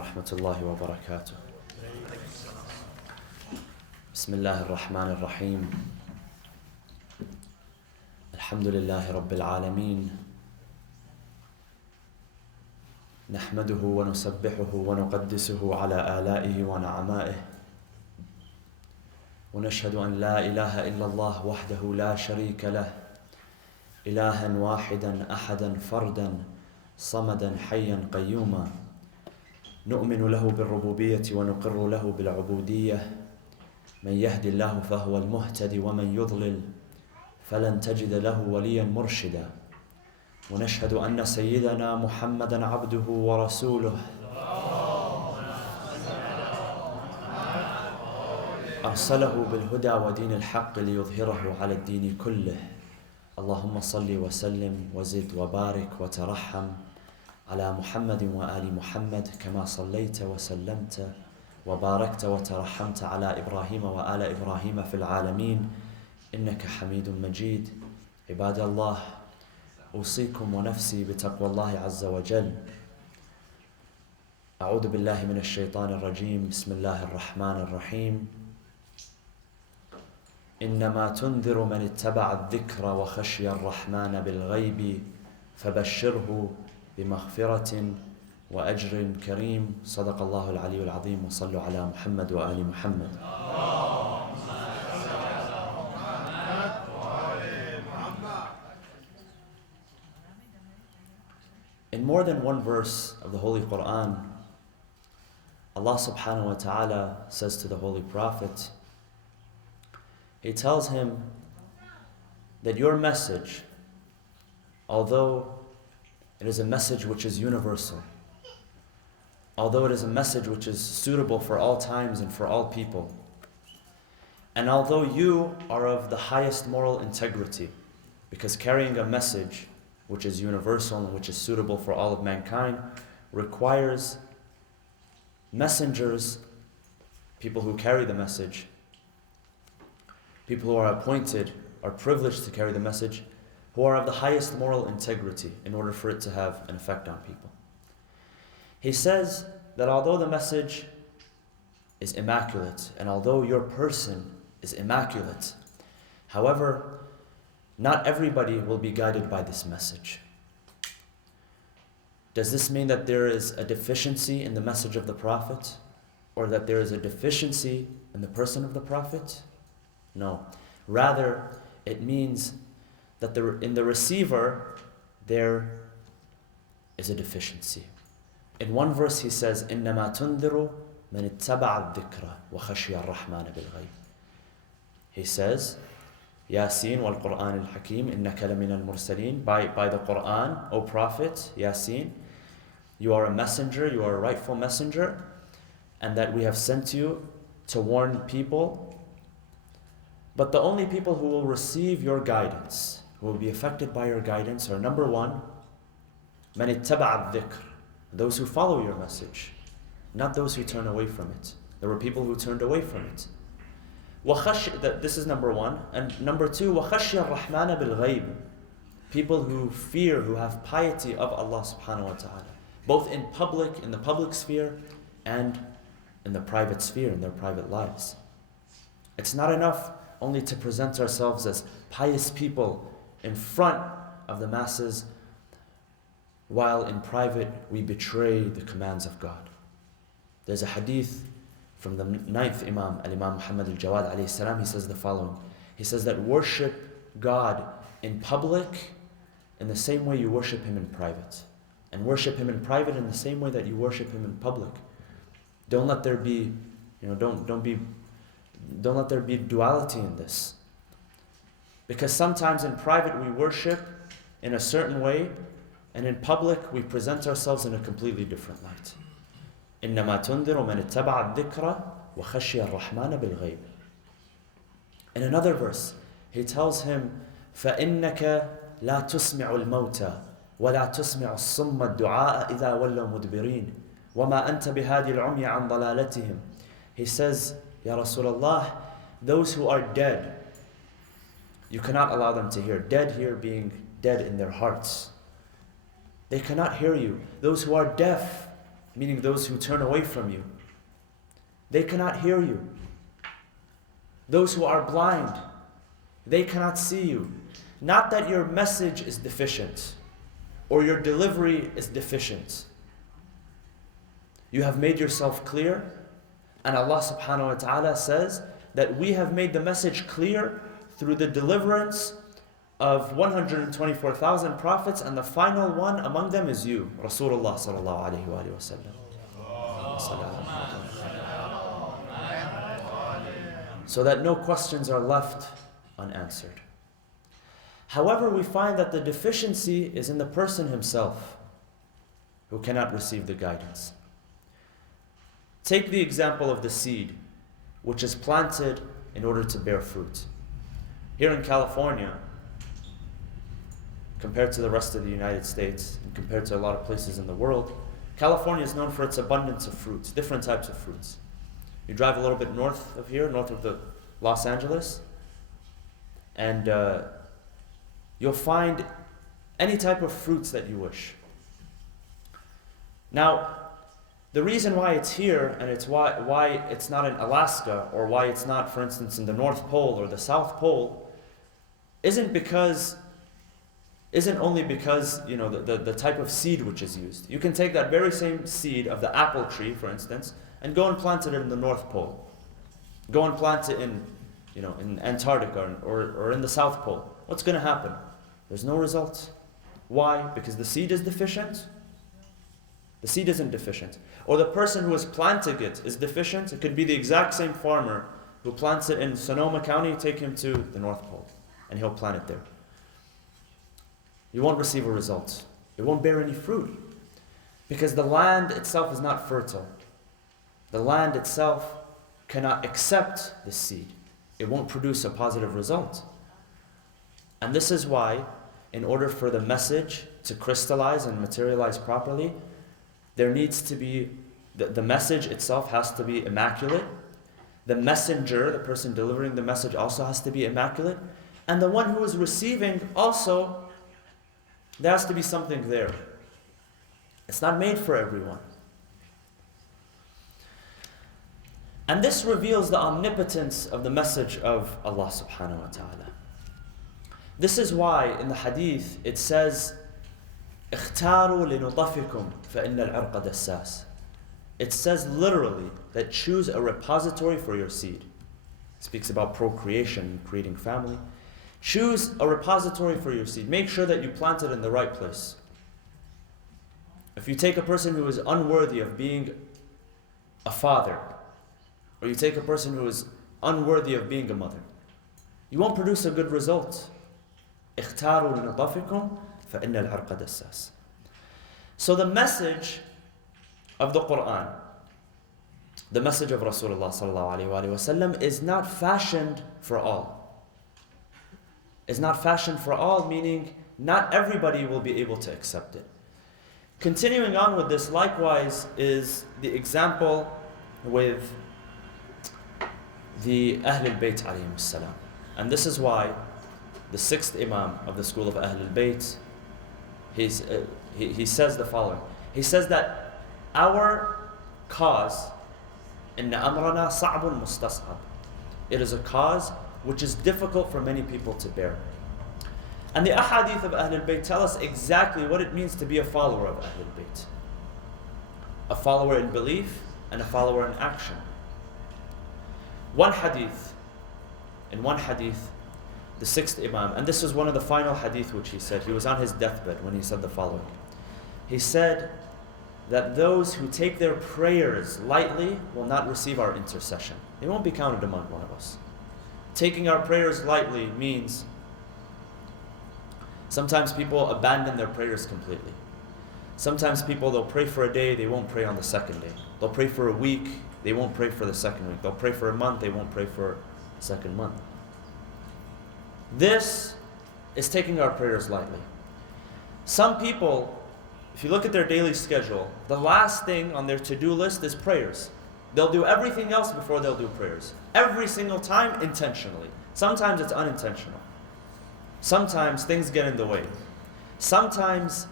ورحمة الله وبركاته. بسم الله الرحمن الرحيم. الحمد لله رب العالمين، نحمده ونسبحه ونقدسه على آلائه ونعمائه، ونشهد أن لا إله إلا الله وحده لا شريك له، إلها واحدا أحدا فردا صمدا حيا قيوما، نؤمن له بالربوبية ونقر له بالعبودية، من يهدي الله فهو المهتدي ومن يضلل فلن تجد له وليا مرشدا، ونشهد أن سيدنا محمدا عبده ورسوله أرسله بالهدى ودين الحق ليظهره على الدين كله. اللهم صل وسلم وزد وبارك وترحم على محمد وآل محمد كما صليت وسلمت وباركت وترحمت على إبراهيم وآل إبراهيم في العالمين إنك حميد مجيد. عباد الله، أوصيكم ونفسي بتقوى الله عز وجل. أعوذ بالله من الشيطان الرجيم. بسم الله الرحمن الرحيم. إنما تنذر من اتبع الذكر وخشي الرحمن بالغيب فبشره بمغفرة وأجر كريم. صدق الله العلي العظيم. وصلوا على محمد وآل محمد. In more than one verse of the Holy Quran, Allah subhanahu wa ta'ala says to the Holy Prophet, He tells him that your message, although it is a message which is universal, although it is a message which is suitable for all times and for all people, and although you are of the highest moral integrity, because carrying a message which is universal and which is suitable for all of mankind requires messengers, people who carry the message, people who are appointed, are privileged to carry the message, who are of the highest moral integrity in order for it to have an effect on people. He says that although the message is immaculate and although your person is immaculate, however, not everybody will be guided by this message. Does this mean that there is a deficiency in the message of the Prophet, or that there is a deficiency in the person of the Prophet? No. Rather, it means that in the receiver, there is a deficiency. In one verse he says, إِنَّمَا تُنذِرُ مَنِ اتَّبَعَ الذِّكْرَ وَخَشِيَ الرَّحْمَنَ بِالْغَيْبِ. He says, Yasin wal Quran al-Hakim, innaka lamina al-mursaleen. By the Quran, O Prophet, Yasin, you are a messenger, you are a rightful messenger, and that we have sent you to warn people. But the only people who will receive your guidance, who will be affected by your guidance, are number one, man ittaba'a al-dhikr, those who follow your message, not those who turn away from it. There were people who turned away from it. This is number one. And number two, وَخَشْيَ الرَّحْمَنَ بِالْغَيْبِ, people who fear, who have piety of Allah subhanahu wa ta'ala, both in the public sphere, and in the private sphere, in their private lives. It's not enough only to present ourselves as pious people in front of the masses, while in private we betray the commands of God. There's a hadith from the 9th Imam, Al-Imam Muhammad al-Jawad alayhi salam. He says the following. He says that worship God in public in the same way you worship Him in private. And worship Him in private in the same way that you worship Him in public. Don't let there be, don't let there be duality in this. Because sometimes in private we worship in a certain way, and in public we present ourselves in a completely different light. إِنَّمَا تُنذِرُ مَنِ اتَّبَعَ الذِّكْرَ وَخَشِيَ الرَّحْمَنَ بِالْغَيْبِ. In another verse, he tells him, فَإِنَّكَ لَا تُسْمِعُ الْمَوْتَى وَلَا تُسْمِعُ الصُّمَّ الدُّعَاءَ إِذَا وَلَّوْا مُدْبِرِينَ وَمَا أَنْتَ بِهَادِ الْعُمْيَ عَنْ ضَلَالَتِهِمْ. He says, Ya Rasulullah, those who are dead, you cannot allow them to hear. Dead here being dead in their hearts. They cannot hear you. Those who are deaf, meaning those who turn away from you, they cannot hear you. Those who are blind, they cannot see you. Not that your message is deficient or your delivery is deficient. You have made yourself clear, and Allah subhanahu wa ta'ala says that we have made the message clear through the deliverance of 124,000 prophets, and the final one among them is you, Rasulullah sallallahu alayhi wa sallam. So that no questions are left unanswered. However, we find that the deficiency is in the person himself who cannot receive the guidance. Take the example of the seed, which is planted in order to bear fruit. Here in California, compared to the rest of the United States, and compared to a lot of places in the world, California is known for its abundance of fruits, different types of fruits. You drive a little bit north of here, north of Los Angeles, and you'll find any type of fruits that you wish. Now, the reason why it's here, and it's why it's not in Alaska, or why it's not, for instance, in the North Pole or the South Pole, isn't only because the type of seed which is used. You can take that very same seed of the apple tree, for instance, and go and plant it in the North Pole. Go and plant it in Antarctica or in the South Pole. What's going to happen? There's no results. Why? Because the seed is deficient? The seed isn't deficient. Or the person who is planting it is deficient. It could be the exact same farmer who plants it in Sonoma County. Take him to the North Pole and he'll plant it there. You won't receive a result. It won't bear any fruit because the land itself is not fertile. The land itself cannot accept the seed. It won't produce a positive result. And this is why, in order for the message to crystallize and materialize properly, there needs to be, the message itself has to be immaculate. The messenger, the person delivering the message, also has to be immaculate. And the one who is receiving also, there has to be something there. It's not made for everyone. And this reveals the omnipotence of the message of Allah subhanahu wa ta'ala. This is why in the hadith it says, اختاروا لنطفكم فإن العرق دساس. It says literally that choose a repository for your seed. It speaks about procreation, creating family. Choose a repository for your seed. Make sure that you plant it in the right place. If you take a person who is unworthy of being a father, or you take a person who is unworthy of being a mother, you won't produce a good result. اختاروا لنطفكم فإن العرق دساس. So the message of the Quran, the message of Rasulullah sallallahu alaihi wasallam, is not fashioned for all. Is not fashioned for all, meaning not everybody will be able to accept it. Continuing on with this, likewise, is the example with the Ahlulbayt alayhim salam. And this is why the sixth Imam of the school of Ahlulbayt, he says the following. He says that our cause, إِنَّ أَمْرَنَا صَعْبٌ مُسْتَصْعَبٌ. It is a cause which is difficult for many people to bear. And the ahadith of Ahlul Bayt tell us exactly what it means to be a follower of Ahlul Bayt. A follower in belief and a follower in action. In one hadith, the sixth Imam, and this was one of the final hadith which he said, he was on his deathbed when he said the following. He said that those who take their prayers lightly will not receive our intercession. They won't be counted among one of us. Taking our prayers lightly means sometimes people abandon their prayers completely. Sometimes people, they'll pray for a day, they won't pray on the second day. They'll pray for a week, they won't pray for the second week. They'll pray for a month, they won't pray for the second month. This is taking our prayers lightly. Some people, if you look at their daily schedule, the last thing on their to-do list is prayers. They'll do everything else before they'll do prayers. Every single time, intentionally. Sometimes it's unintentional. Sometimes things get in the way. Sometimes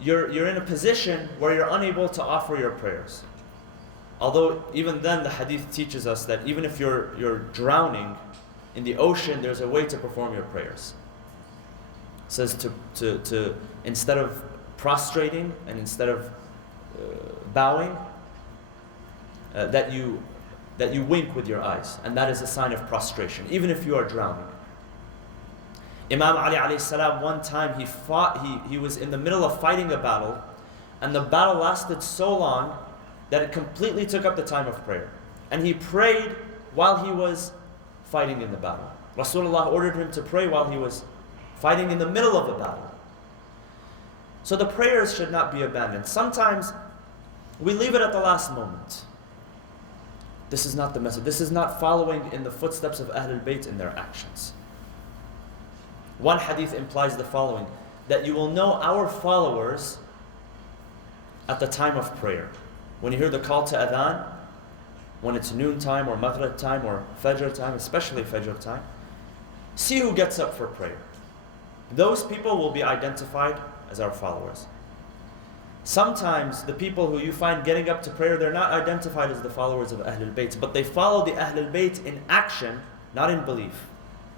you're in a position where you're unable to offer your prayers. Although even then the hadith teaches us that even if you're drowning in the ocean, there's a way to perform your prayers. It says to instead of prostrating and instead of bowing, that you wink with your eyes, and that is a sign of prostration, even if you are drowning. Imam Ali alayhi salam, one time he was in the middle of fighting a battle, and the battle lasted so long that it completely took up the time of prayer. And he prayed while he was fighting in the battle. Rasulullah ordered him to pray while he was fighting in the middle of the battle. So the prayers should not be abandoned. Sometimes we leave it at the last moment. This is not the message. This is not following in the footsteps of Ahlulbayt in their actions. One hadith implies the following, that you will know our followers at the time of prayer. When you hear the call to adhan, when it's noon time or maghrib time or fajr time, especially fajr time, see who gets up for prayer. Those people will be identified as our followers. Sometimes the people who you find getting up to prayer, they're not identified as the followers of Ahlul Bayt, but they follow the Ahlul Bayt in action, not in belief.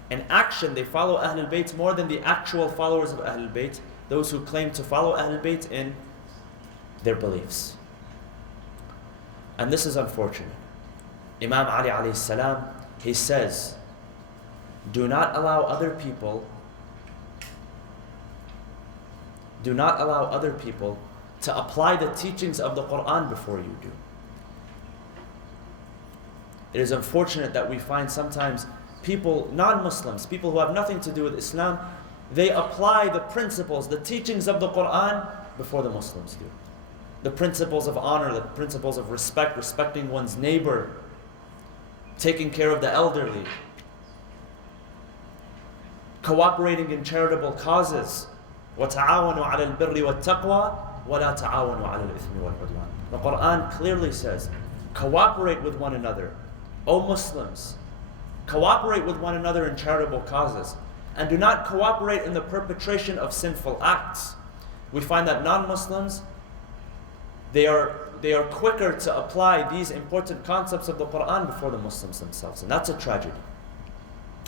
In action, they follow Ahlul Bayt more than the actual followers of Ahlul Bayt, those who claim to follow Ahlul Bayt in their beliefs. And this is unfortunate. Imam Ali alayhi salam, he says, do not allow other people to apply the teachings of the Quran before you do. It is unfortunate that we find sometimes people, non-Muslims, people who have nothing to do with Islam, they apply the principles, the teachings of the Quran before the Muslims do. The principles of honor, the principles of respect, respecting one's neighbor, taking care of the elderly, cooperating in charitable causes. وَتَعَاوَنُوا عَلَى الْبِرِّ وَالتَّقْوَى وَلَا تَعَاوَنُوا عَلَى الْإِثْمِ وَالْعُدْوَانِ. The Quran clearly says, cooperate with one another. O Muslims, cooperate with one another in charitable causes, and do not cooperate in the perpetration of sinful acts. We find that non-Muslims, they are quicker to apply these important concepts of the Quran before the Muslims themselves, and that's a tragedy.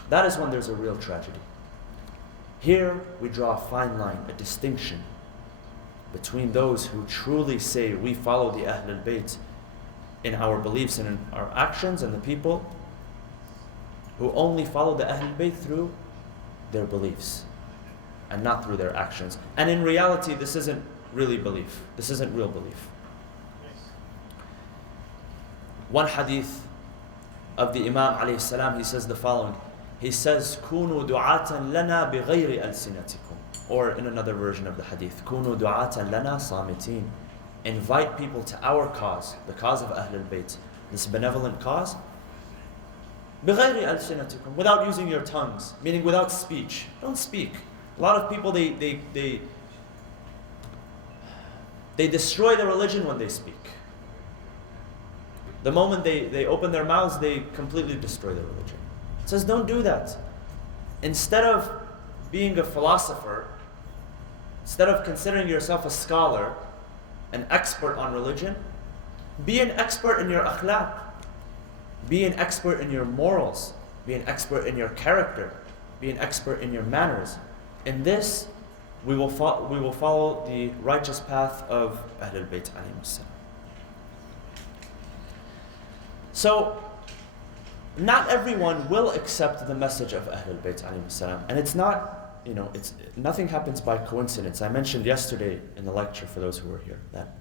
That is when there's a real tragedy. Here we draw a fine line, a distinction between those who truly say we follow the Ahlul Bayt in our beliefs and in our actions, and the people who only follow the Ahlul Bayt through their beliefs and not through their actions. And in reality, this isn't really belief. This isn't real belief. One hadith of the Imam alayhi salam, he says the following. He says, كُونُوا دُعَاةً لَنَا بِغَيْرِ أَلْسِنَتِكُمْ. Or in another version of the hadith, كُونُوا دُعَاةً لَنَا صَامِتِينَ. Invite people to our cause, the cause of Ahlul Bayt, this benevolent cause, بِغَيْرِ أَلْسِنَتِكُمْ, without using your tongues, meaning without speech. Don't speak. A lot of people, they destroy the religion when they speak. The moment they open their mouths, they completely destroy the religion. It says, don't do that. Instead of being a philosopher, instead of considering yourself a scholar, an expert on religion, be an expert in your akhlaq. Be an expert in your morals. Be an expert in your character. Be an expert in your manners. In this, we will follow the righteous path of Ahlul Bayt alayhim salam. So, not everyone will accept the message of Ahlul Bayt alayhim salam. And it's not, nothing happens by coincidence. I mentioned yesterday in the lecture, for those who were here, that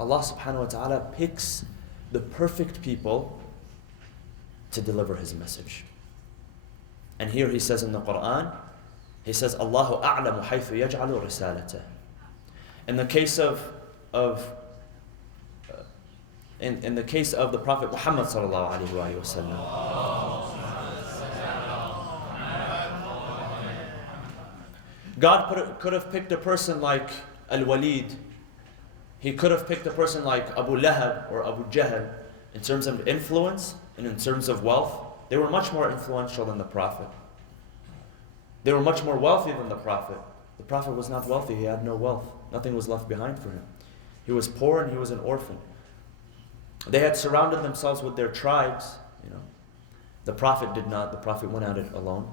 Allah subhanahu wa ta'ala picks the perfect people to deliver His message. And here He says in the Quran, He says, Allahu a'lamu haythu yaj'alu risalatah. In the case of the Prophet Muhammad sallallahu alaihi wasallam, God could have picked a person like Al-Walid. He could have picked a person like Abu Lahab or Abu Jahl in terms of influence and in terms of wealth. They were much more influential than the Prophet. They were much more wealthy than the Prophet. The Prophet was not wealthy, he had no wealth. Nothing was left behind for him. He was poor and he was an orphan. They had surrounded themselves with their tribes. The Prophet did not. The Prophet went at it alone.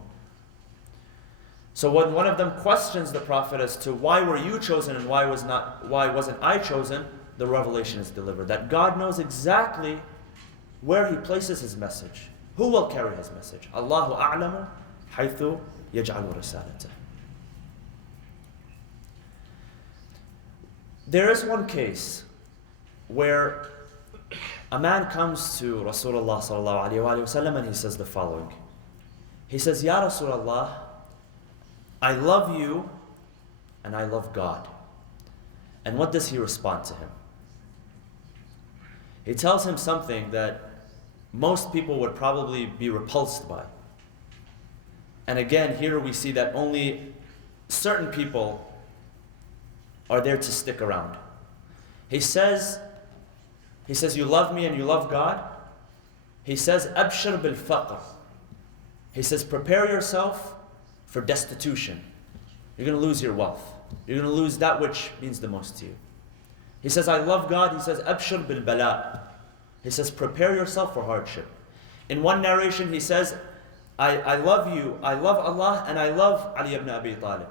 So when one of them questions the Prophet as to why were you chosen and why wasn't I chosen, the revelation is delivered that God knows exactly where He places His message. Who will carry His message? Allahu a'lamu haythu yaj'alu risalatah. There is one case where a man comes to Rasulullah sallallahu alayhi wa sallam and he says the following. He says, Ya Rasulullah, I love you and I love God. And what does he respond to him? He tells him something that most people would probably be repulsed by. And again, here we see that only certain people are there to stick around. He says, you love me and you love God. He says, Abshir bil faqr. He says, prepare yourself for destitution. You're going to lose your wealth. You're going to lose that which means the most to you. He says, I love God. He says, Abshir bil bala. He says, prepare yourself for hardship. In one narration, he says, I love you, I love Allah, and I love Ali ibn Abi Talib.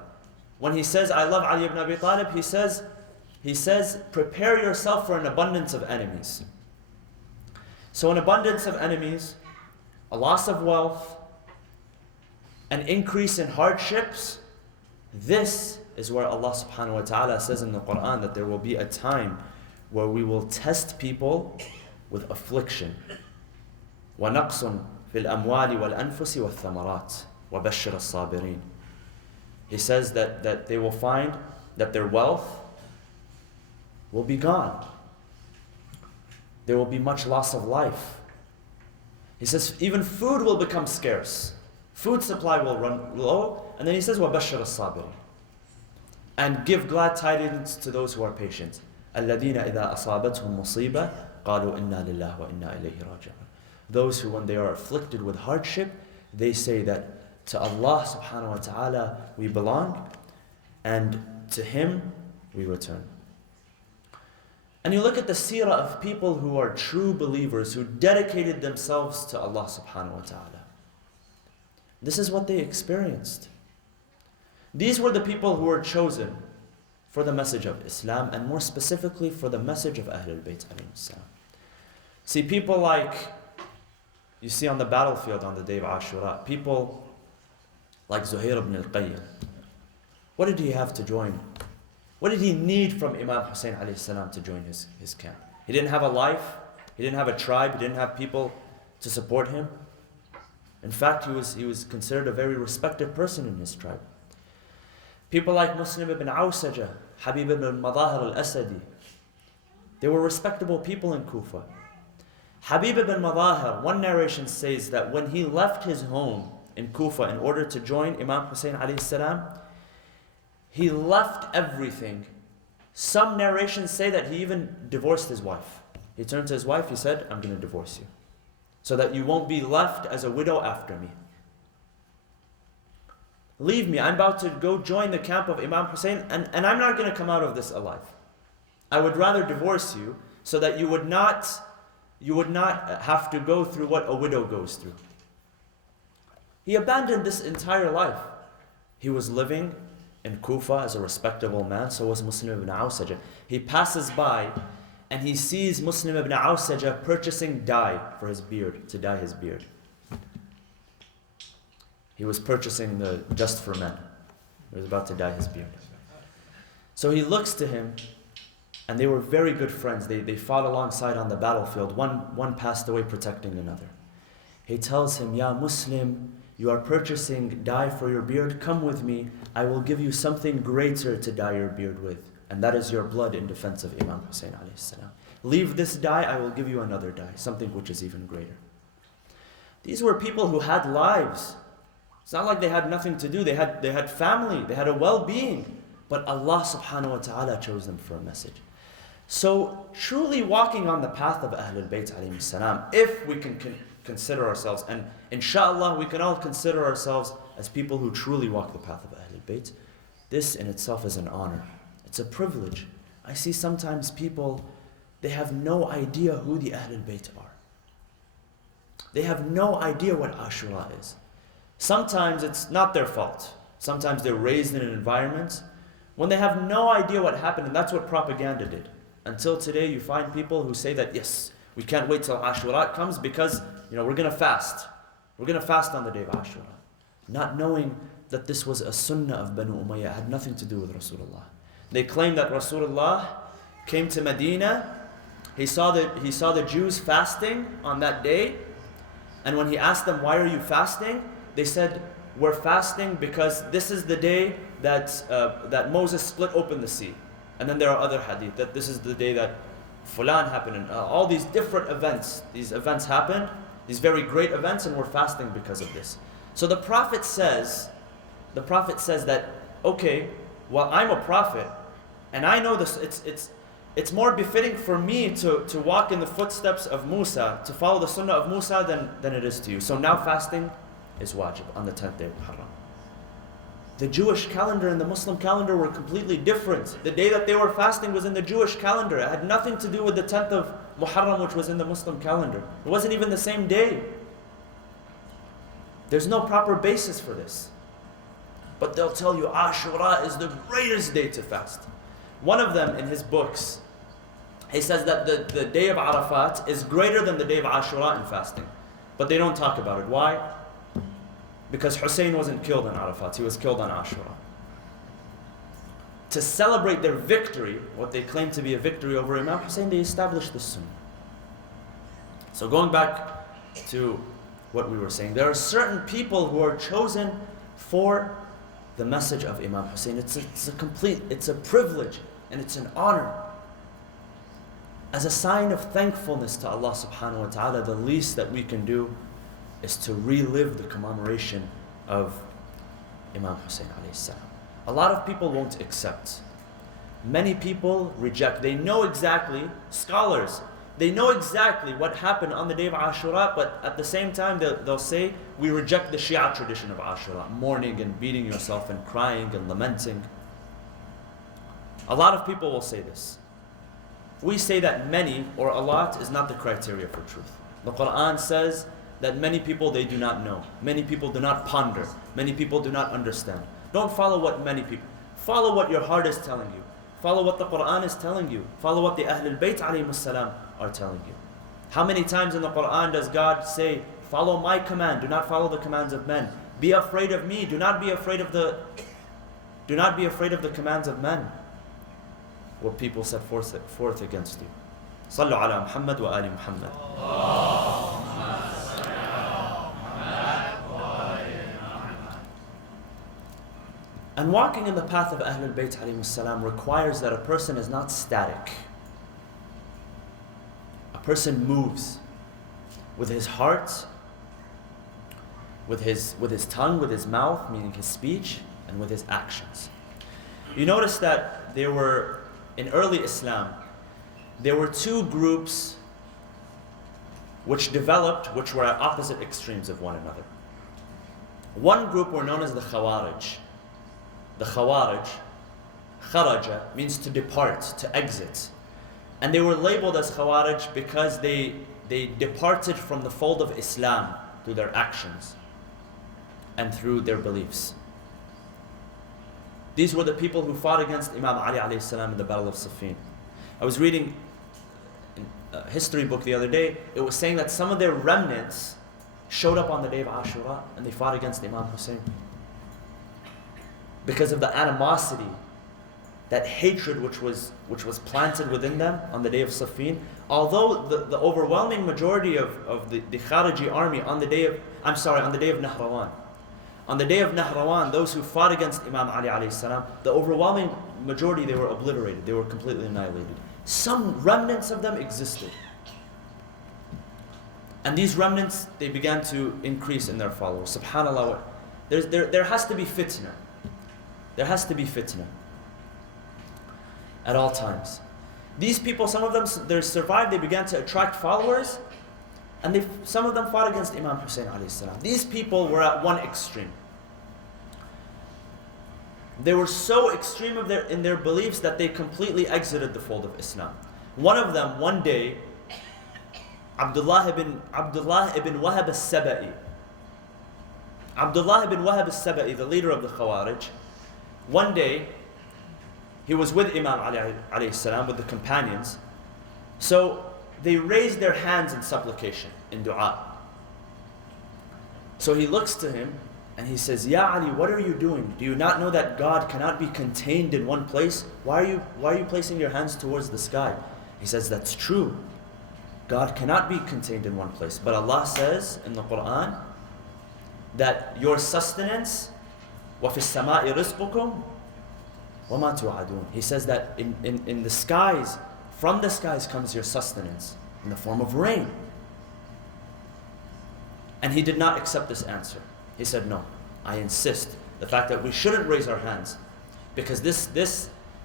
When he says, I love Ali ibn Abi Talib, he says, prepare yourself for an abundance of enemies. So an abundance of enemies, a loss of wealth, an increase in hardships, this is where Allah subhanahu wa ta'ala says in the Quran that there will be a time where we will test people with affliction. وَنَقْصٌ فِي الْأَمْوَالِ وَالْأَنفُسِ وَالثَّمَرَاتِ وَبَشِّرَ الصَّابِرِينَ. He says that they will find that their wealth will be gone. There will be much loss of life. He says even food will become scarce. Food supply will run low. And then he says, وَبَشِّرَ الصَّابِرِينَ. And give glad tidings to those who are patient. الَّذِينَ إِذَا أَصَابَتْهُمْ مُصِيبَةٌ قَالُوا إِنَّا لِلَّهِ وَإِنَّا إِلَيْهِ رَاجِعُونَ. Those who, when they are afflicted with hardship, they say that to Allah subhanahu wa ta'ala we belong, and to Him we return. And you look at the seerah of people who are true believers, who dedicated themselves to Allah subhanahu wa ta'ala. This is what they experienced. These were the people who were chosen for the message of Islam, and more specifically for the message of Ahlulbayt alayhim salam. See, people like you see on the battlefield on the day of Ashura, people like Zuhair ibn al-Qayyim. What did he have to join? What did he need from Imam Hussein alayhi salam to join his camp? He didn't have a life, he didn't have a tribe, he didn't have people to support him. In fact, he was considered a very respected person in his tribe. People like Muslim ibn Awsaja, Habib ibn Madahir al-Asadi, they were respectable people in Kufa. Habib ibn Madahir, one narration says that when he left his home in Kufa in order to join Imam Hussein alayhi salam, he left everything. Some narrations say that he even divorced his wife. He turned to his wife, he said, I'm going to divorce you, so that you won't be left as a widow after me. Leave me, I'm about to go join the camp of Imam Hussein, and I'm not going to come out of this alive. I would rather divorce you so that you would not have to go through what a widow goes through. He abandoned this entire life. He was living in Kufa as a respectable man, so was Muslim ibn Awsaja. He passes by and he sees Muslim ibn Awsaja purchasing dye for his beard, to dye his beard. He was purchasing the just for men. He was about to dye his beard. So he looks to him, and they were very good friends. They fought alongside on the battlefield. One passed away protecting another. He tells him, Ya Muslim, you are purchasing dye for your beard. Come with me. I will give you something greater to dye your beard with. And that is your blood in defense of Imam Hussein alayhi salam. Leave this dye, I will give you another dye, something which is even greater. These were people who had lives. It's not like they had nothing to do. They had family, they had a well-being. But Allah subhanahu wa ta'ala chose them for a message. So truly walking on the path of Ahlulbayt alayhim salam, if we can consider ourselves, and inshallah we can all consider ourselves as people who truly walk the path of Ahlulbayt, this in itself is an honor. It's It's a privilege. I see sometimes people, they have no idea who the Ahlulbayt are. They have no idea what Ashura is. Sometimes it's not their fault. Sometimes they're raised in an environment when they have no idea what happened, and that's what propaganda did. Until today, you find people who say that, yes, we can't wait till Ashura comes because, we're going to fast. We're going to fast on the day of Ashura. Not knowing that this was a sunnah of Banu Umayyah, had nothing to do with Rasulullah. They claim that Rasulullah came to Medina, he saw the Jews fasting on that day, and when he asked them, why are you fasting? They said, we're fasting because this is the day that Moses split open the sea. And then there are other hadith, that this is the day that Fulan happened, and all these different events. These events happened, these very great events, and we're fasting because of this. So the Prophet says that, okay, well, I'm a prophet, and I know this, it's more befitting for me to walk in the footsteps of Musa, to follow the sunnah of Musa than it is to you. So now fasting is wajib on the 10th day of Muharram. The Jewish calendar and the Muslim calendar were completely different. The day that they were fasting was in the Jewish calendar. It had nothing to do with the 10th of Muharram, which was in the Muslim calendar. It wasn't even the same day. There's no proper basis for this. But they'll tell you Ashura is the greatest day to fast. One of them in his books, he says that the day of Arafat is greater than the day of Ashura in fasting. But they don't talk about it. Why? Because Hussein wasn't killed on Arafat, he was killed on Ashura. To celebrate their victory, what they claim to be a victory over Imam Hussein, they established the sunnah. So going back to what we were saying, there are certain people who are chosen for the message of Imam Hussein. It's a privilege, and it's an honor. As a sign of thankfulness to Allah subhanahu wa ta'ala, the least that we can do is to relive the commemoration of Imam Hussein alayhi salam. A lot of people won't accept. Many people reject. They know exactly, scholars, they know exactly what happened on the day of Ashura, but at the same time they'll say, we reject the Shia tradition of Ashura, mourning and beating yourself and crying and lamenting. A lot of people will say this. We say that many or a lot is not the criteria for truth. The Quran says that many people, they do not know. Many people do not ponder. Many people do not understand. Don't follow what many people. Follow what your heart is telling you. Follow what the Quran is telling you. Follow what the Ahlulbayt alayhimus salam are telling you. How many times in the Quran does God say, follow my command, do not follow the commands of men. Be afraid of me, do not be afraid of the commands of men. What people set forth against you. Sallu ala Muhammad wa ali Muhammad. And walking in the path of Ahlul Bayt alayhimus salam requires that a person is not static. A person moves with his heart, with his tongue, with his mouth, meaning his speech, and with his actions. You notice that in early Islam, there were two groups which developed, which were at opposite extremes of one another. One group were known as the Khawarij. The Khawarij, kharaja, means to depart, to exit. And they were labeled as Khawarij because they departed from the fold of Islam through their actions and through their beliefs. These were the people who fought against Imam Ali alayhi salam in the Battle of Siffin. I was reading a history book the other day. It was saying that some of their remnants showed up on the day of Ashura and they fought against Imam Hussein. Because of the animosity, that hatred which was planted within them on the day of Siffin. Although the overwhelming majority of the Khariji army on the day of Nahrawan. On the day of Nahrawan, those who fought against Imam Ali alayhi salam, the overwhelming majority, they were obliterated. They were completely annihilated. Some remnants of them existed. And these remnants, they began to increase in their followers. SubhanAllah, there has to be fitna. There has to be fitna at all times. These people, some of them, they survived, they began to attract followers, and some of them fought against Imam Hussein alayhi salam. These people were at one extreme. They were so extreme in their beliefs that they completely exited the fold of Islam. One of them, one day, Abdullah ibn Wahab al-Saba'i. Abdullah ibn Wahab al-Saba'i, the leader of the Khawarij, one day, he was with Imam Ali alayhi salam, with the companions. So they raised their hands in supplication, in dua. So he looks to him and he says, Ya Ali, what are you doing? Do you not know that God cannot be contained in one place? Why are you placing your hands towards the sky? He says, that's true. God cannot be contained in one place. But Allah says in the Quran that your sustenance, وَفِي السَّمَاءِ رِزْقُكُمْ وَمَا تُوعَدُونَ. He says that in the skies, from the skies comes your sustenance in the form of rain. And he did not accept this answer. He said, no, I insist. The fact that we shouldn't raise our hands, because this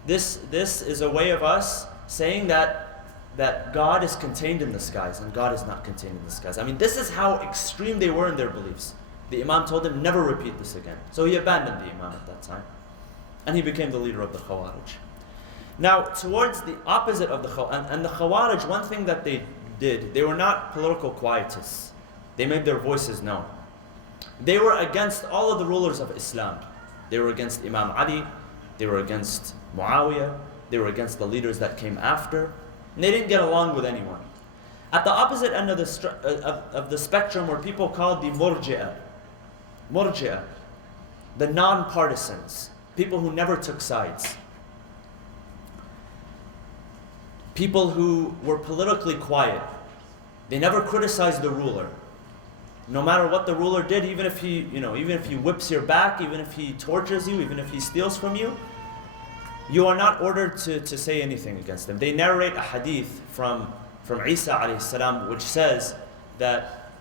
is a way of us saying that God is contained in the skies, and God is not contained in the skies. I mean, this is how extreme they were in their beliefs. The Imam told him, never repeat this again. So he abandoned the Imam at that time. And he became the leader of the Khawarij. Now, towards the opposite of the Khawarij, and the Khawarij, one thing that they did, they were not political quietists. They made their voices known. They were against all of the rulers of Islam. They were against Imam Ali, they were against Muawiyah, they were against the leaders that came after, and they didn't get along with anyone. At the opposite end of the spectrum were people called the Murji'ah, the non-partisans, people who never took sides. People who were politically quiet. They never criticized the ruler. No matter what the ruler did, even if he whips your back, even if he tortures you, even if he steals from you, you are not ordered to say anything against him. They narrate a hadith from Isa alayhi salam, which says that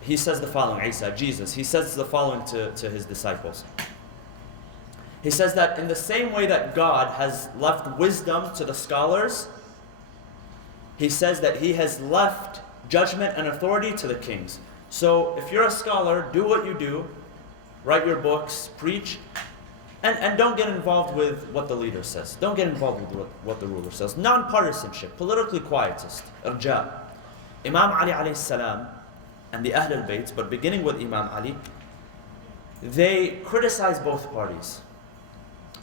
he says the following, Jesus, he says the following to his disciples. He says that in the same way that God has left wisdom to the scholars, he says that he has left judgment and authority to the kings. So if you're a scholar, do what you do, write your books, preach, and don't get involved with what the leader says. Don't get involved with what the ruler says. Non-partisanship, politically quietist, irja. Imam Ali alayhi salam and the Ahlulbayt, but beginning with Imam Ali, they criticize both parties.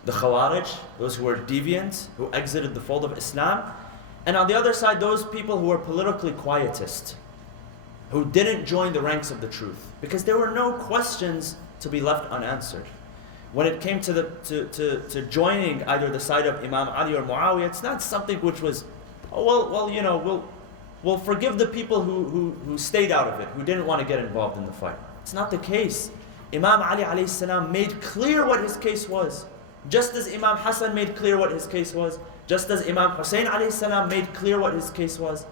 The Khawarij, those who were deviant, who exited the fold of Islam, and on the other side, those people who were politically quietist, who didn't join the ranks of the truth, because there were no questions to be left unanswered. When it came to joining either the side of Imam Ali or Muawiyah, it's not something which was, we'll forgive the people who stayed out of it, who didn't want to get involved in the fight. It's not the case. Imam Ali alayhi salam made clear what his case was, just as Imam Hassan made clear what his case was, just as Imam Hussein alayhi salam made clear what his case was.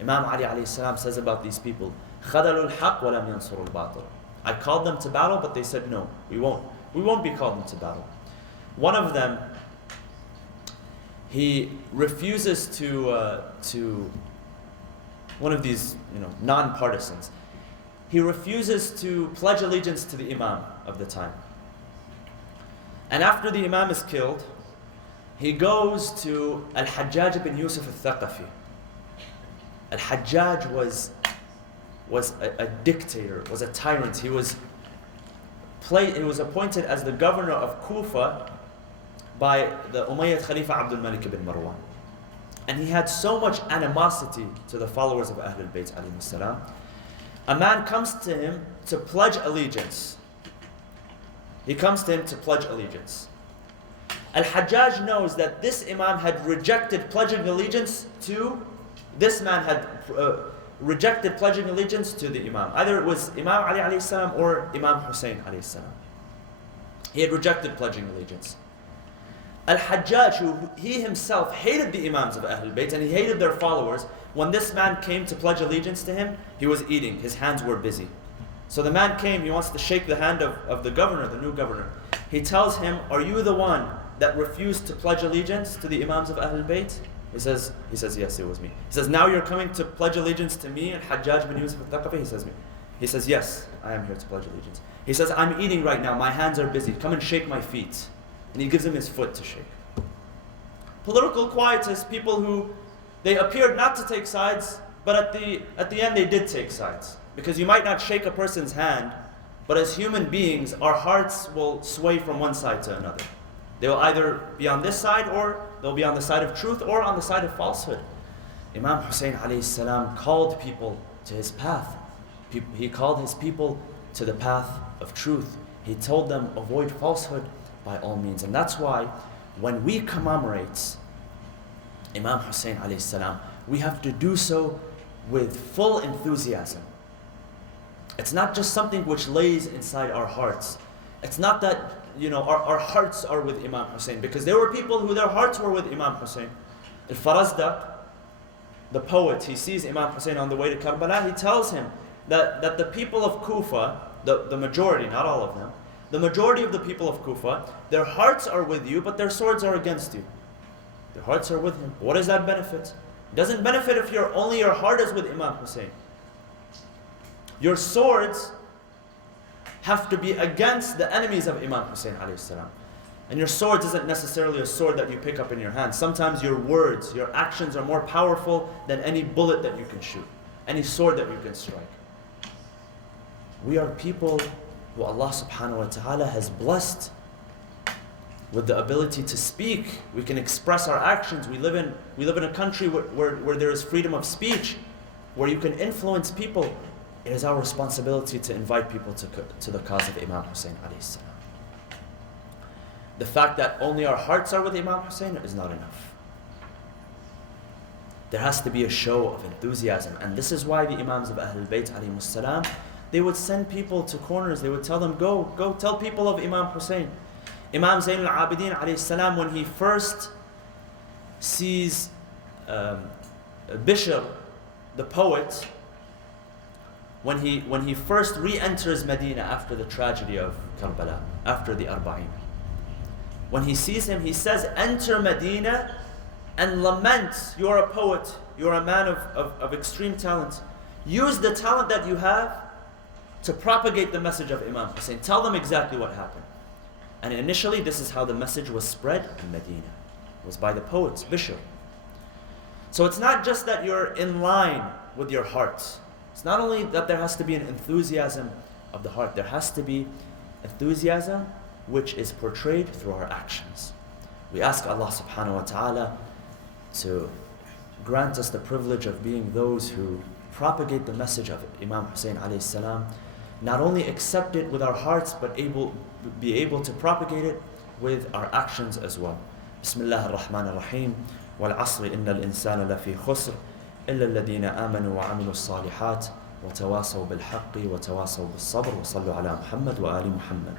Imam Ali alayhi salam says about these people, خَذَلُوا الْحَقِّ وَلَمْ يَنْصُرُوا الْبَاطِلِ. I called them to battle, but they said no, we won't. We won't be called into battle. One of them, he refuses to one of these non-partisans, he refuses to pledge allegiance to the Imam of the time. And after the Imam is killed, he goes to Al-Hajjaj ibn Yusuf al-Thaqafi. Al-Hajjaj was a dictator, was a tyrant. He was appointed as the governor of Kufa by the Umayyad Khalifa Abdul Malik ibn Marwan. And he had so much animosity to the followers of Ahlulbayt alayhi salam. A man comes to him to pledge allegiance. He comes to him to pledge allegiance. Al-Hajjaj knows that this Imam had rejected pledging allegiance to, this man had rejected pledging allegiance to the Imam. Either it was Imam Ali alayhi salam or Imam Hussein alayhi salam. He had rejected pledging allegiance. Al-Hajjaj, who he himself hated the Imams of Ahlul Bayt and he hated their followers, when this man came to pledge allegiance to him, he was eating, his hands were busy. So the man came, he wants to shake the hand of the governor, the new governor. He tells him, are you the one that refused to pledge allegiance to the Imams of Ahlul Bayt? He says, yes, it was me. He says, now you're coming to pledge allegiance to me, Al-Hajjaj bin Yusuf al-Thaqafi? He says, yes, I am here to pledge allegiance. He says, I'm eating right now, my hands are busy, come and shake my feet. And he gives him his foot to shake. Political quietists, people who they appeared not to take sides, but at the end they did take sides. Because you might not shake a person's hand, but as human beings, our hearts will sway from one side to another. They will either be on this side, or they'll be on the side of truth, or on the side of falsehood. Imam Hussein alayhi salam called people to his path. He called his people to the path of truth. He told them, avoid falsehood by all means. And that's why when we commemorate Imam Hussein alayhi salam, we have to do so with full enthusiasm. It's not just something which lays inside our hearts. It's not that, our hearts are with Imam Hussein, because there were people who their hearts were with Imam Hussein. Al-Farazdaq, the poet, he sees Imam Hussein on the way to Karbala. He tells him that the people of Kufa, the majority, not all of them, the majority of the people of Kufa, their hearts are with you, but their swords are against you. Their hearts are with him. What does that benefit? It doesn't benefit if only your heart is with Imam Hussein. Your swords have to be against the enemies of Imam Hussein alayhi salam. And your sword isn't necessarily a sword that you pick up in your hand. Sometimes your words, your actions are more powerful than any bullet that you can shoot, any sword that you can strike. We are people who Allah subhanahu wa ta'ala has blessed with the ability to speak. We can express our actions. We live in a country where there is freedom of speech, where you can influence people. It is our responsibility to invite people to the cause of Imam Hussein alayhi salam. The fact that only our hearts are with Imam Hussein is not enough. There has to be a show of enthusiasm. And this is why the Imams of Ahlulbayt alayhimus salam, they would send people to corners. They would tell them, go tell people of Imam Hussein. Imam Zayn al-Abidin alayhi salam, when he first sees Bishr, the poet, when he first re-enters Medina after the tragedy of Karbala, after the Arba'in, when he sees him, he says, enter Medina and lament. You're a poet, you're a man of extreme talent. Use the talent that you have to propagate the message of Imam Hussein. Tell them exactly what happened. And initially, this is how the message was spread in Medina. It was by the poets, Bishr. So it's not just that you're in line with your heart. It's not only that there has to be an enthusiasm of the heart. There has to be enthusiasm which is portrayed through our actions. We ask Allah subhanahu wa ta'ala to grant us the privilege of being those who propagate the message of Imam Hussein alayhi salam, not only accept it with our hearts, but be able to propagate it with our actions as well. Bismillah ar-Rahman ar-Rahim. وَالْعَصْرِ إِنَّ الْإِنسَانَ لَفِي خُسْرٍ إِلَّا الَّذِينَ آمَنُوا وَعَمِلُوا الصَّالِحَاتِ وَتَوَاصَوْا بِالْحَقِّ وَتَوَاصَوْا بِالصَّبْرِ وَصَلُّوا عَلَى مُحَمَّدٍ وَآلِ مُحَمَّدٍ.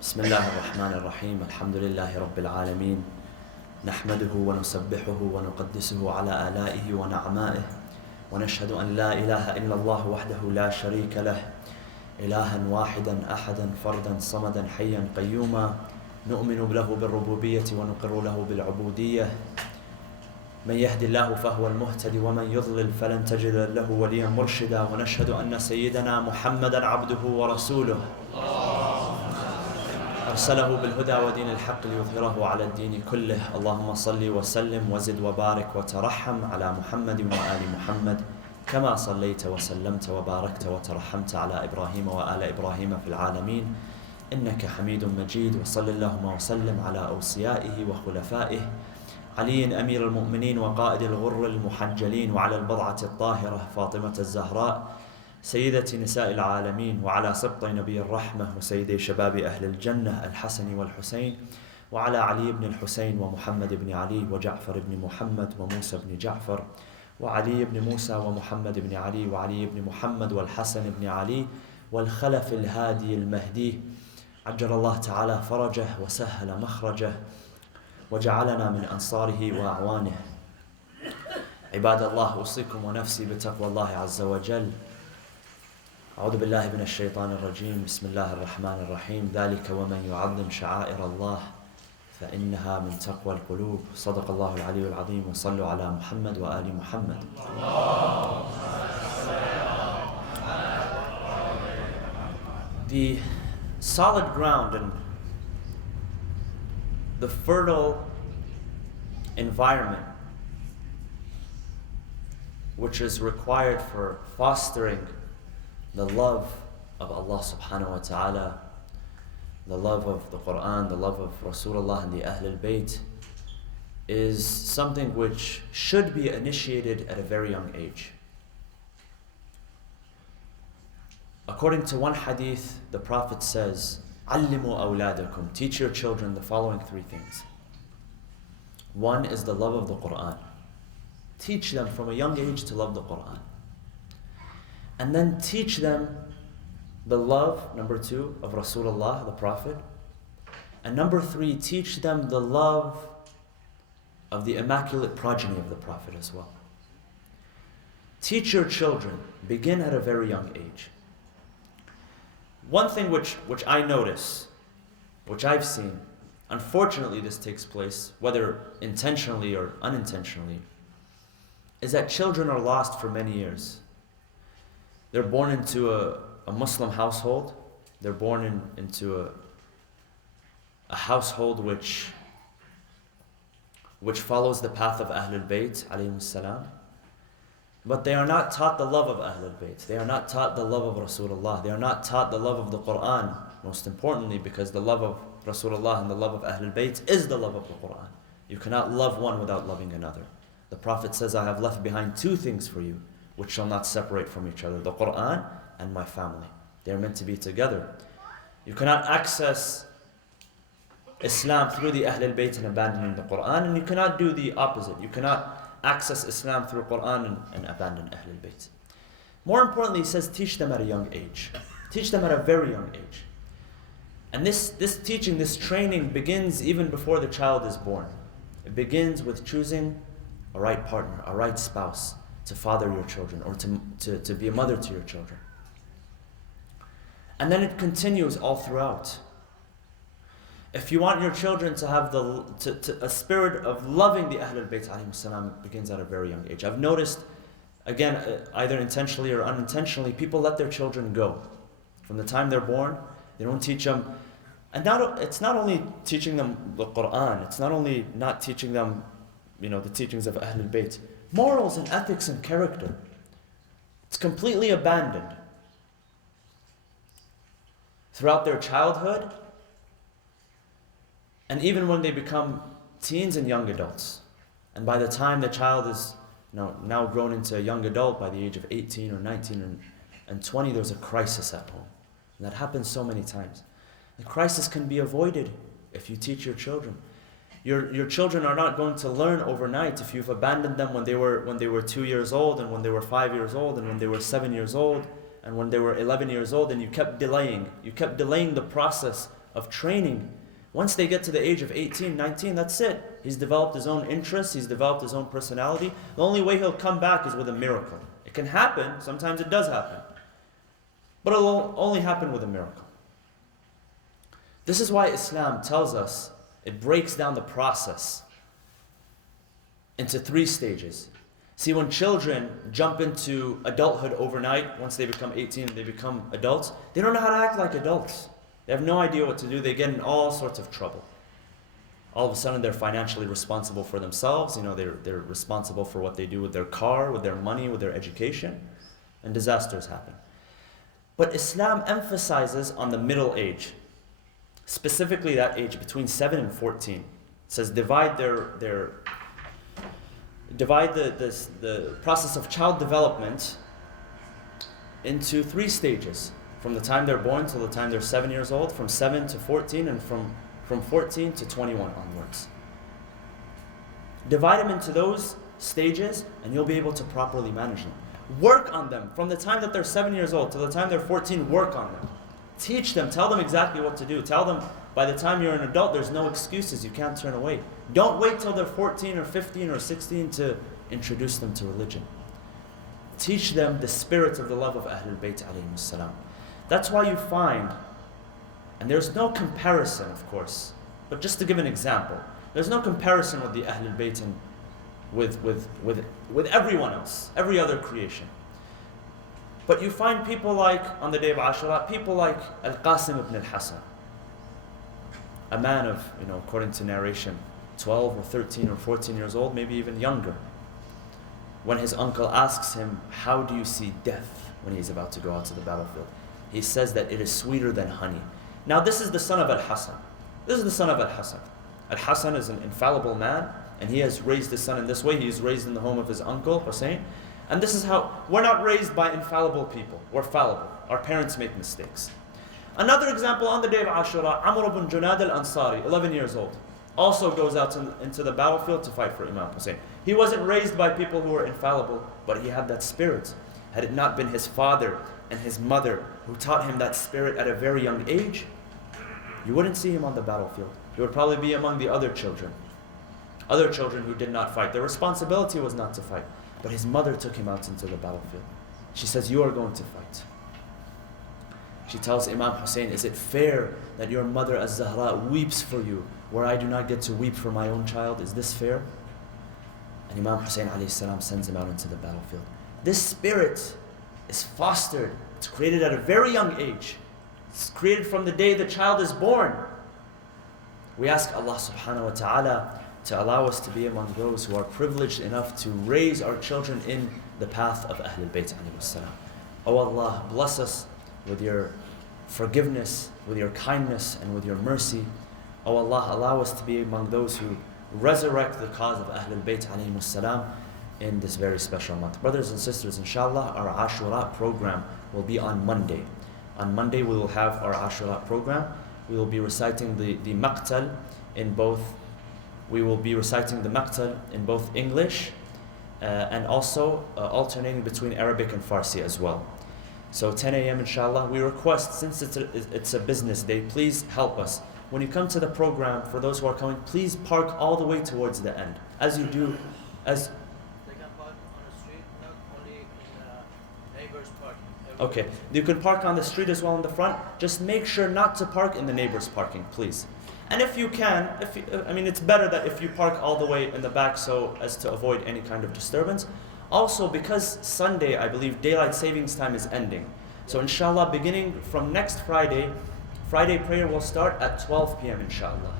بسم الله الرحمن الرحيم. الحمد لله رب العالمين، نحمده ونسبحه ونقدسه على آلائه ونعمائه، ونشهد أن لا إله إلا الله وحده لا شريك له، إلها واحدا أحدا فردا صمدا حيا قيوما، نؤمن له بالربوبية ونقر له بالعبودية، من يهد الله فهو المهتدي ومن يضلل فلن تجد له وليا مرشدا، ونشهد أن سيدنا محمدا عبده ورسوله أرسله بالهدى ودين الحق ليظهره على الدين كله. اللهم صل وسلم وزد وبارك وترحم على محمد وآل محمد كما صليت وسلمت وباركت وترحمت على إبراهيم وآل إبراهيم في العالمين إنك حميد مجيد. وصل اللهم وسلم على أوصيائه وخلفائه علي أمير المؤمنين وقائد الغر المحجلين، وعلى البضعة الطاهرة فاطمة الزهراء سيدة نساء العالمين، وعلى سبط نبي الرحمة وسيدي شباب أهل الجنة الحسن والحسين، وعلى علي بن الحسين ومحمد بن علي وجعفر بن محمد وموسى بن جعفر وعلي بن موسى ومحمد بن علي وعلي بن محمد والحسن بن علي والخلف الهادي المهدي، عجل الله تعالى فرجه وسهل مخرجه وجعلنا من أنصاره وأعوانه. عباد الله، أوصيكم ونفسي بتقوى الله عز وجل. أعوذ بالله من الشيطان الرجيم بسم الله الرحمن الرحيم ذلك ومن يعظم شعائر الله فإنها من تقوى القلوب صدق الله العلي العظيم وصلوا على محمد وآل محمد. The solid ground and the fertile environment which is required for fostering the love of Allah subhanahu wa ta'ala, the love of the Quran, the love of Rasulullah and the Ahlulbayt, is something which should be initiated at a very young age. According to one hadith, the Prophet says, "Allimu awladakum," teach your children the following three things. One is the love of the Quran. Teach them from a young age to love the Quran. And then teach them the love, number two, of Rasulullah, the Prophet. And number three, teach them the love of the immaculate progeny of the Prophet as well. Teach your children, begin at a very young age. One thing which I notice, which I've seen, unfortunately this takes place, whether intentionally or unintentionally, is that children are lost for many years. They're born into a Muslim household. They're born into a household which follows the path of Ahlulbayt alayhim salam. But they are not taught the love of Ahlulbayt. They are not taught the love of Rasulullah. They are not taught the love of the Quran, most importantly, because the love of Rasulullah and the love of Ahlulbayt is the love of the Quran. You cannot love one without loving another. The Prophet says, "I have left behind two things for you, which shall not separate from each other, the Quran and my family." They are meant to be together. You cannot access Islam through the Ahlul Bayt and abandoning the Quran, and you cannot do the opposite. You cannot access Islam through Quran and abandon Ahlul Bayt. More importantly, he says, teach them at a young age. Teach them at a very young age. And this teaching, this training begins even before the child is born. It begins with choosing a right partner, a right spouse to father your children or to be a mother to your children. And then it continues all throughout. If you want your children to have a spirit of loving the Ahlul Bayt alayhim salam, it begins at a very young age. I've noticed, again, either intentionally or unintentionally, people let their children go. From the time they're born, they don't teach them. And it's not only teaching them the Quran, it's not only not teaching them, the teachings of Ahlul Bayt. Morals and ethics and character. It's completely abandoned. Throughout their childhood, and even when they become teens and young adults. And by the time the child is now grown into a young adult, by the age of 18 or 19 and 20, there's a crisis at home. And that happens so many times. The crisis can be avoided if you teach your children. Your children are not going to learn overnight if you've abandoned them when they were 2 years old, and when they were 5 years old, and when they were 7 years old, and when they were 11 years old, and you kept delaying. You kept delaying the process of training. Once they get to the age of 18, 19, that's it. He's developed his own interests, he's developed his own personality. The only way he'll come back is with a miracle. It can happen, sometimes it does happen. But it'll only happen with a miracle. This is why Islam tells us, it breaks down the process into 3 stages. See, when children jump into adulthood overnight, once they become 18 and they become adults, they don't know how to act like adults. They have no idea what to do. They get in all sorts of trouble. All of a sudden, they're financially responsible for themselves. They're responsible for what they do with their car, with their money, with their education, and disasters happen. But Islam emphasizes on the middle age, specifically that age between 7 and 14. It says divide the process of child development into 3 stages. From the time they're born till the time they're 7 years old, from 7 to 14, and from 14 to 21 onwards. Divide them into those stages and you'll be able to properly manage them. Work on them from the time that they're 7 years old till the time they're 14, work on them. Teach them, tell them exactly what to do. Tell them by the time you're an adult, there's no excuses, you can't turn away. Don't wait till they're 14 or 15 or 16 to introduce them to religion. teach them the spirit of the love of Ahlulbayt alayhim salam. That's why you find, and there's no comparison of course, but just to give an example, there's no comparison with the Ahlulbayt and with everyone else, every other creation. But you find people like, on the day of Ashura, people like Al-Qasim ibn al-Hasan, a man of, according to narration, 12 or 13 or 14 years old, maybe even younger. When his uncle asks him, how do you see death when he's about to go out to the battlefield? He says that it is sweeter than honey. Now this is the son of Al-Hasan. This is the son of Al-Hasan. Al-Hasan is an infallible man, and he has raised his son in this way. He is raised in the home of his uncle, Hussein. And this is how, we're not raised by infallible people. We're fallible. Our parents make mistakes. Another example, on the day of Ashura, Amr ibn Junad al-Ansari, 11 years old, also goes out into the battlefield to fight for Imam Hussein. He wasn't raised by people who were infallible, but he had that spirit. Had it not been his father and his mother who taught him that spirit at a very young age, you wouldn't see him on the battlefield. He would probably be among the other children who did not fight. Their responsibility was not to fight. But his mother took him out into the battlefield. She says, you are going to fight. She tells Imam Hussein, is it fair that your mother Az-Zahra weeps for you, where I do not get to weep for my own child? Is this fair? And Imam Hussein alayhi salam sends him out into the battlefield. This spirit is fostered. It's created at a very young age. It's created from the day the child is born. We ask Allah subhanahu wa ta'ala to allow us to be among those who are privileged enough to raise our children in the path of Ahlulbayt alayhim salam. Oh Allah, bless us with your forgiveness, with your kindness, and with your mercy. Oh Allah, allow us to be among those who resurrect the cause of Ahlulbayt alayhim salam in this very special month. Brothers and sisters, inshallah, our Ashura program will be on Monday. On Monday we will have our Ashura program. We will be reciting the maqtal in both English and also alternating between Arabic and Farsi as well. So 10 a.m. inshallah. We request, since it's a business day, please help us. When you come to the program, for those who are coming, please park all the way towards the end. As you do, as... They can park on the street, not only in neighbors parking. Okay, you can park on the street as well in the front. Just make sure not to park in the neighbors parking, please. And if you can, it's better that if you park all the way in the back so as to avoid any kind of disturbance. Also, because Sunday, I believe, daylight savings time is ending. So inshallah, beginning from next Friday prayer will start at 12 p.m. inshallah.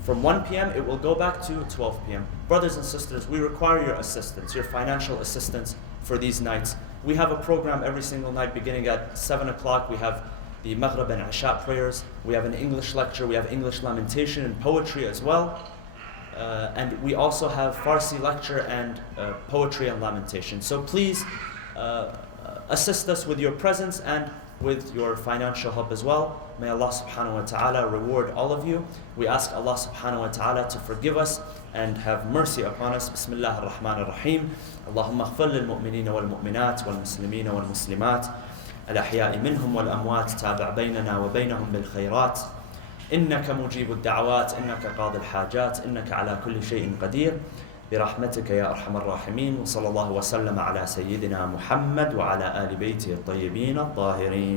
From 1 p.m. it will go back to 12 p.m. Brothers and sisters, we require your assistance, your financial assistance for these nights. We have a program every single night beginning at 7 o'clock. We have the Maghrib and Isha prayers. We have an English lecture. We have English lamentation and poetry as well. And we also have Farsi lecture and poetry and lamentation. So please assist us with your presence and with your financial help as well. May Allah subhanahu wa ta'ala reward all of you. We ask Allah subhanahu wa ta'ala to forgive us and have mercy upon us. Bismillah ar-Rahman ar-Rahim. Allahumma aghfir lil mu'minina wal mu'minat wal muslimina wal muslimat. الأحياء منهم والأموات تابع بيننا وبينهم بالخيرات إنك مجيب الدعوات إنك قاضي الحاجات إنك على كل شيء قدير برحمتك يا أرحم الراحمين وصلى الله وسلم على سيدنا محمد وعلى آل بيته الطيبين الطاهرين.